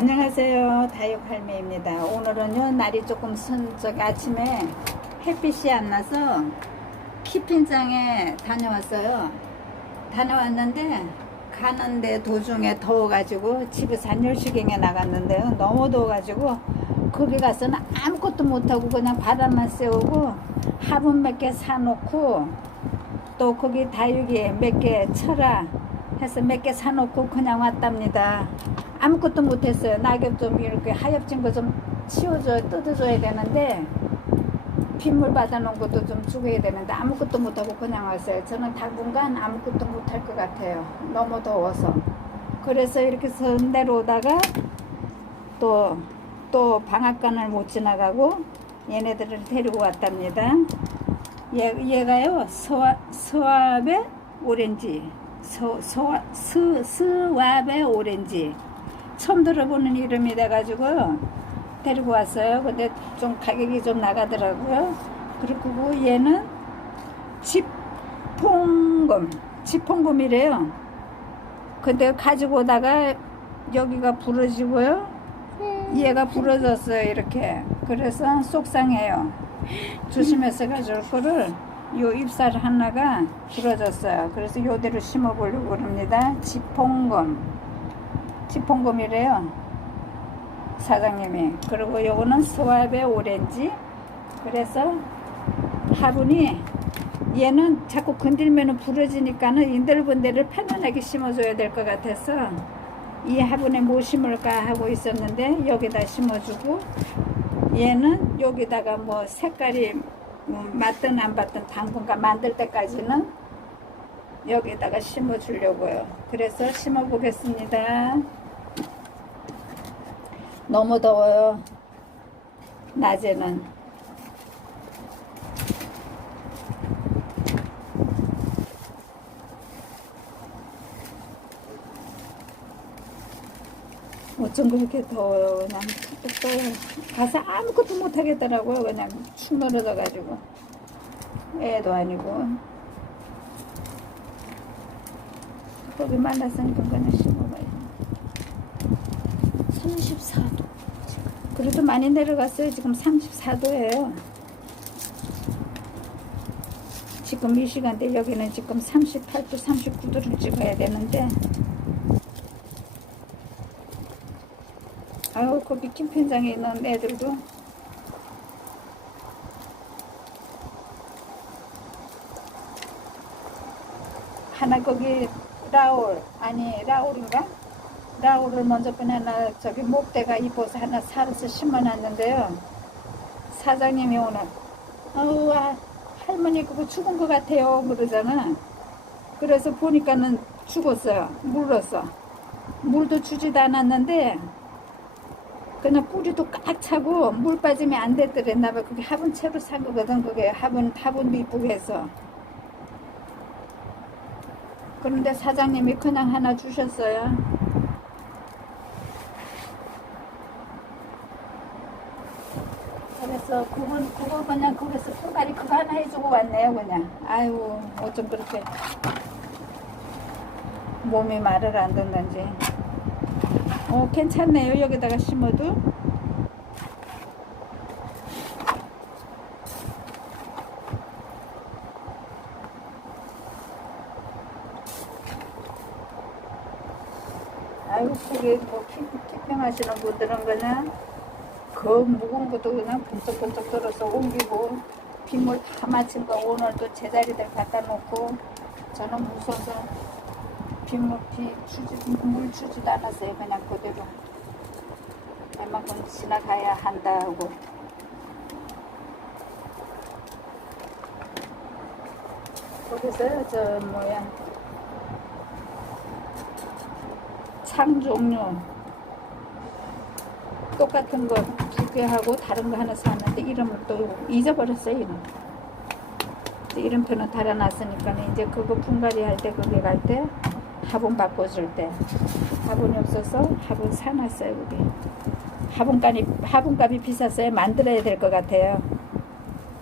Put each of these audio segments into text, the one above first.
안녕하세요. 다육 할매입니다. 오늘은요, 날이 조금 선, 저기 아침에 햇빛이 안 나서 키핀장에 다녀왔어요. 다녀왔는데, 가는데 도중에 더워가지고 집에서 한 10시경에 나갔는데요. 너무 더워가지고, 거기 가서는 아무것도 못하고 그냥 바람만 쐬우고, 화분 몇 개 사놓고, 또 거기 다육이 몇 개 쳐라 해서 몇 개 사놓고 그냥 왔답니다. 아무것도 못했어요. 낙엽 좀 이렇게 하엽진 거 좀 치워줘야 뜯어줘야 되는데 빗물 받아놓은 것도 좀 주고야 되는데 아무것도 못하고 그냥 왔어요. 저는 당분간 아무것도 못할 것 같아요. 너무 더워서. 그래서 이렇게 선 내려오다가 또, 또 방앗간을 못 지나가고 얘네들을 데리고 왔답니다. 얘, 얘가요, 서와, 서압의 오렌지. 서, 서, 스, 스왑의 오렌지. 처음 들어보는 이름이 돼가지고 데리고 왔어요. 근데 좀 가격이 좀 나가더라고요. 그리고 얘는 지퐁금. 지퐁금이래요. 근데 가지고 오다가 여기가 부러지고요. 얘가 부러졌어요. 이렇게. 그래서 속상해요. 조심해서 가져올 거를 요 잎살 하나가 부러졌어요. 그래서 요대로 심어보려고 합니다. 지퐁금. 지퐁금이래요. 사장님이. 그리고 요거는 스왑의 오렌지. 그래서 화분이 얘는 자꾸 건들면 부러지니까는 인들분대를 편안하게 심어줘야 될 것 같아서 이 화분에 뭐 심을까 하고 있었는데 여기다 심어주고 얘는 여기다가 뭐 색깔이 뭐 맞든 안 맞든 당분간 만들 때까지는 여기다가 심어 주려고요. 그래서 심어 보겠습니다. 너무 더워요. 낮에는. 어쩜 그렇게 더워요. 그냥 떠요. 가서 아무것도 못 하겠더라고요. 그냥 축 늘어져가지고. 애도 아니고. 거기 만났으니까 그냥 심어봐요. 34도. 그래도 많이 내려갔어요. 지금 34도예요. 지금 이 시간대 여기는 지금 38도, 39도를 찍어야 되는데 아유 거기 캠핑장에 있는 애들도 하나 거기 라울 아니 라울인가? 라울을 먼저 보내나 저기 목대가 이뻐서 하나 사서 심어놨는데요. 사장님이 오늘 아우 아, 할머니 그거 죽은 것 같아요 그러잖아. 그래서 보니까는 죽었어요. 물었어. 물도 주지도 않았는데 그냥 뿌리도 꽉 차고 물 빠지면 안 됐더랬나 봐. 그게 화분 채로 산 거거든. 그게 화분 화분도 이쁘게 해서. 그런데 사장님이 그냥 하나 주셨어요. 그래서 그건 그거 그냥 거기서 통발이 그거 하나 해주고 왔네요 그냥. 아유 어쩜 그렇게 몸이 말을 안 듣는지. 어 괜찮네요 여기다가 심어도. 아유 그게 뭐 키- 키핑하시는 분들은 그냥 그 무거운 것도 그냥 번쩍번쩍 들어서 옮기고 빗물 다 맞춘 거 오늘 또 제자리들 갖다 놓고 저는 무서워서 빗물 비 주지 물 주지도 않았어요. 그냥 그대로. 얼마큼 지나가야 한다 하고. 거기서 저 뭐야? 창 종류 똑같은 거두개 하고 다른 거 하나 샀는데 이름을 또 잊어버렸어요 이름. 이름표는 달아놨으니까 이제 그거 분갈이 할 때 거기 갈 때 화분 바꿔줄 때 화분이 없어서 화분 사놨어요 거기. 화분값이 화분값이 비쌌어요. 만들어야 될 것 같아요.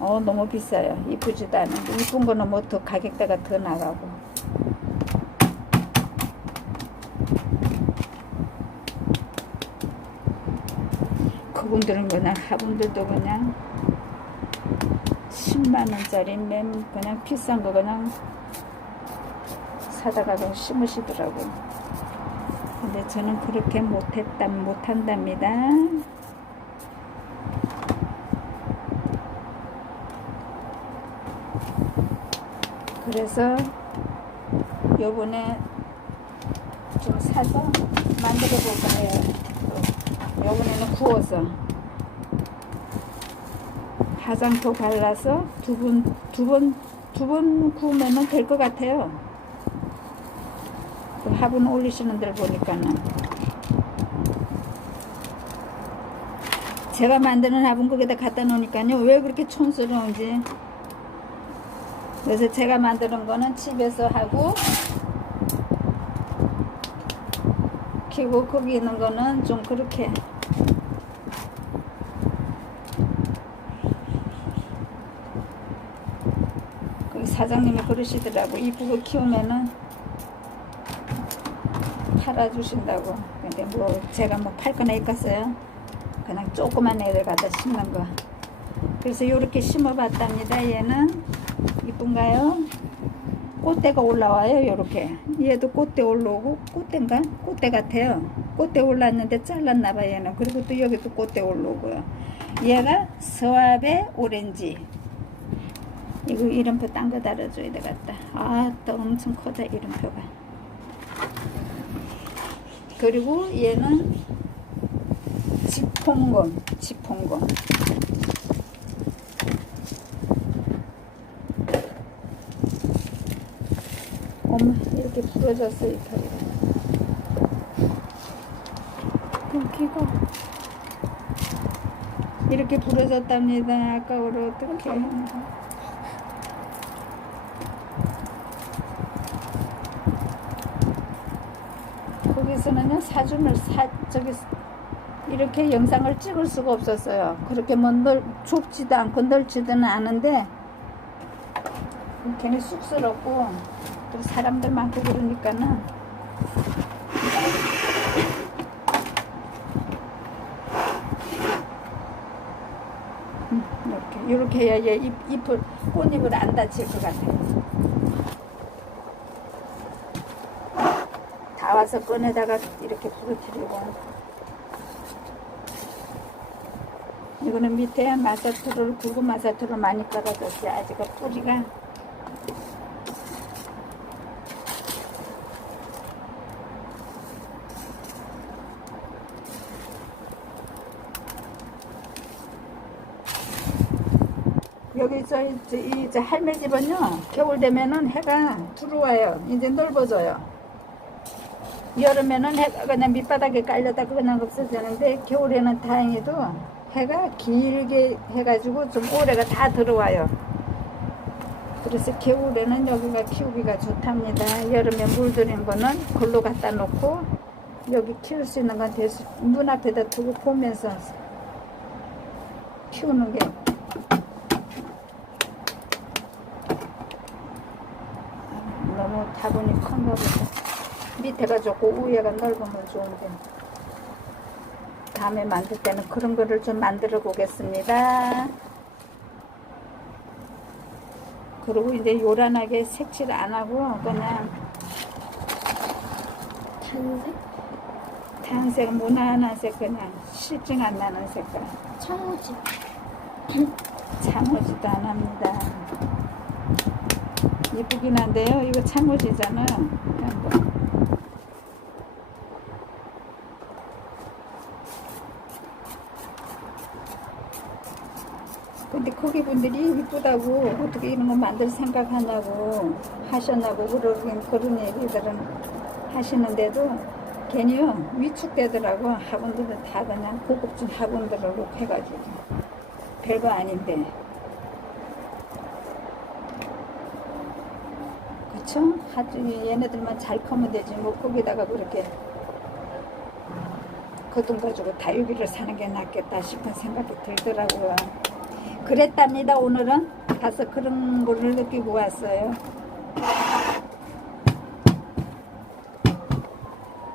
어 너무 비싸요. 이쁘지도 않은데 이쁜 거는 뭐 더 가격대가 더 나가고. 그분들은 그냥 화분들도 그냥 10만 원짜리 맨 그냥 비싼 거 그냥 사다가 그냥 심으시더라고. 근데 저는 그렇게 못했다 못한답니다. 그래서 요번에 좀 사서 만들어 볼까 해요. 요번에는 구워서 화장토 발라서 두 번, 두 번, 두 번 구우면 될 것 같아요. 그 화분 올리시는 데를 보니까는. 제가 만드는 화분 거기다 갖다 놓으니까요. 왜 그렇게 촌스러운지. 그래서 제가 만드는 거는 집에서 하고, 키고 거기 있는 거는 좀 그렇게. 거기 사장님이 그러시더라고. 이쁘게 키우면은 팔아주신다고. 근데 뭐 제가 뭐 팔 거나 있겠어요 그냥 조그만 애들 갖다 심는 거. 그래서 이렇게 심어봤답니다. 얘는. 이쁜가요? 꽃대가 올라와요 이렇게. 얘도 꽃대 올라오고 꽃대인가? 꽃대 같아요. 꽃대 올랐는데 잘랐나봐 얘는. 그리고 또 여기도 꽃대 올라오고요. 얘가 서합의 오렌지. 이거 이름표 딴 거 달아줘야 되겠다. 아또 엄청 커다 이름표가. 그리고 얘는 지퐁검 지퐁검 어머 이렇게 부러졌어 이파리가 여기가 이렇게 부러졌답니다. 아까워로 어떡해. 거기서는요 사진을 사 저기 이렇게 영상을 찍을 수가 없었어요. 그렇게 뭐 넓, 좁지도 않고 넓지도 않은데 괜히 쑥스럽고 또 사람들 많고 그러니까는 음, 이렇게 이렇게 해야 얘 잎, 잎을 꽃잎을 안 다칠 것 같아요. 다 와서 꺼내다가 이렇게 부러뜨리고 이거는 밑에 마사토를 굵은 마사토를 많이 깔아줬어요. 아직은 뿌리가 여기 저희 저, 이, 저 할매 집은요 겨울 되면은 해가 들어와요. 이제 넓어져요. 여름에는 해가 그냥 밑바닥에 깔려다 그냥 없어지는데 겨울에는 다행히도 해가 길게 해가지고 좀 오래가 다 들어와요. 그래서 겨울에는 여기가 키우기가 좋답니다. 여름에 물들인 거는 걸로 갖다 놓고 여기 키울 수 있는 건 대수 눈앞에다 두고 보면서 키우는 게 너무 다분히 큰가 보다. 밑에가 좋고 위에가 넓으면 좋은데. 다음에 만들 때는 그런 거를 좀 만들어 보겠습니다. 그리고 이제 요란하게 색칠 안 하고 그냥 단색? 단색, 무난한 색 그냥 실증 안 나는 색깔. 청우지. 참오지도 안 합니다. 이쁘긴 한데요. 이거 뭐. 근데 거기 분들이 이쁘다고 어떻게 이런 거 만들 생각하냐고 하셨나고 그러긴 그런 얘기들은 하시는데도 괜히요 위축되더라고 학원들은 다 그냥 고급진 학원들로 해가지고 별거 아닌데 그쵸? 하도 얘네들만 잘 커면 되지. 뭐 거기다가 그렇게 그돈 가지고 다육이를 사는 게 낫겠다 싶은 생각이 들더라고요. 그랬답니다 오늘은. 가서 그런 거를 느끼고 왔어요.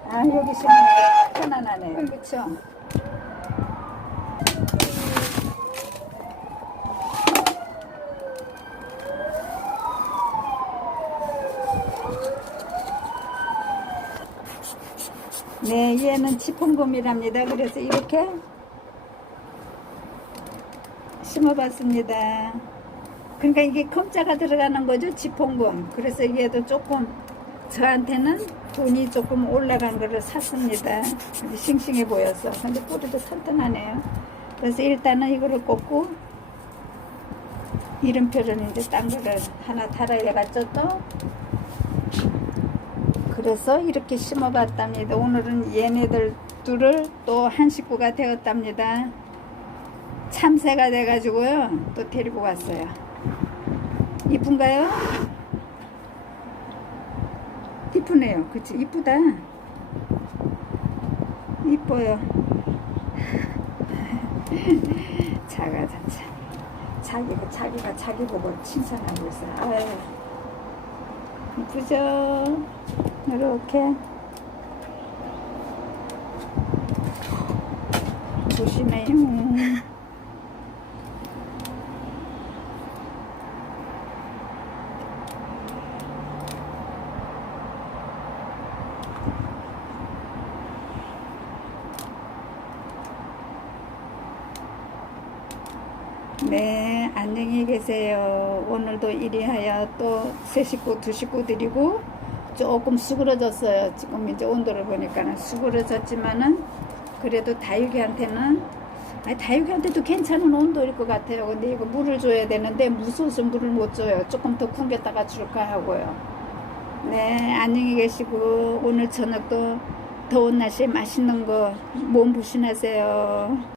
아 여기 심으면 편안하네요. 그쵸? 얘는 지풍곰이랍니다. 그래서 이렇게 심어봤습니다. 그러니까 이게 컴자가 들어가는 거죠. 지풍곰. 그래서 얘도 조금 저한테는 돈이 조금 올라간 거를 샀습니다. 싱싱해 보여서. 근데 뿌리도 튼튼하네요. 그래서 일단은 이거를 꽂고 이름표를 이제 딴 거를 하나 달아야겠죠 또. 그래서 이렇게 심어봤답니다. 오늘은 얘네들 둘을 또 한 식구가 되었답니다. 참새가 돼가지고요. 또 데리고 왔어요. 이쁜가요? 이쁘네요. 그치? 이쁘다. 이뻐요. 자가 자자. 자기가 자기가 자기 보고 칭찬하고 있어요. 아유. 이쁘죠? 이렇게 조심해요. 네, 안녕히 계세요. 오늘도 이리하여 또 세 식구, 두 식구 드리고 조금 수그러졌어요. 지금 이제 온도를 보니까는 수그러졌지만은 그래도 다육이한테는 아니, 다육이한테도 괜찮은 온도일 것 같아요. 근데 이거 물을 줘야 되는데 무서워서 물을 못 줘요. 조금 더 굶겼다가 줄까 하고요. 네, 안녕히 계시고 오늘 저녁도 더운 날씨에 맛있는 거 몸 부신하세요.